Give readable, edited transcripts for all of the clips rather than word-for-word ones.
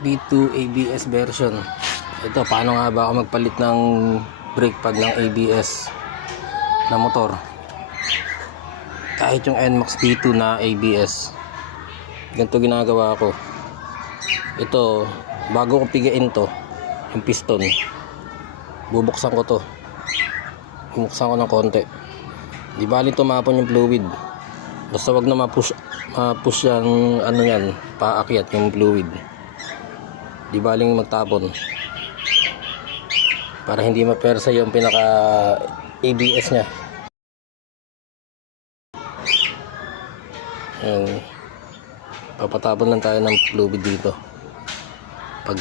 NMAX V2 ABS version. Ito, paano nga ba ako magpalit ng brake pad ng ABS na motor kahit yung NMAX V2 na ABS. Ganito ginagawa ko. Ito, bago ko pigain to, yung piston, bubuksan ko to, bubuksan ko ng konti. Di bali tumapon yung fluid, basta wag na mapush yung ano yan, paakyat yung fluid. Di baling magtapon para hindi mapersa yung pinaka ABS nya. Ayan. Papatapon lang tayo ng fluid dito. Pag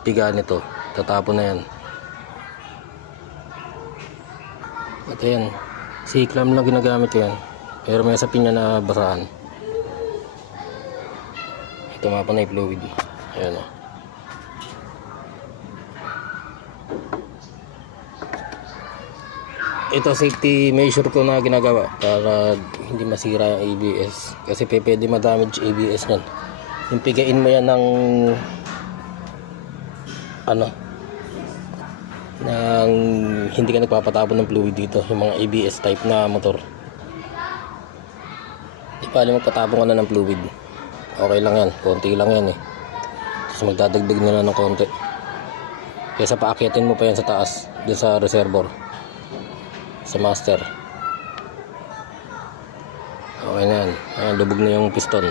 piga nito, tatapon na yan. At ayan, siklam lang ginagamit yan, pero may sapin niya na basaan. Tumapon na yung fluid. Ayan o. Ito safety measure ko na ginagawa para hindi masira yung ABS, kasi pwede ma-damage ABS nyan. Yung pigain mo yan ng hindi ka nagpapatapon ng fluid dito, yung mga ABS type na motor. Di pala magpatapon ka na ng fluid, okay lang yan, konti lang yan tapos magdadagdag na lang ng konti kaysa paakyatin mo pa yan sa taas doon sa reservoir, sa master. Okay na yan. Ayan, lubog na yung piston.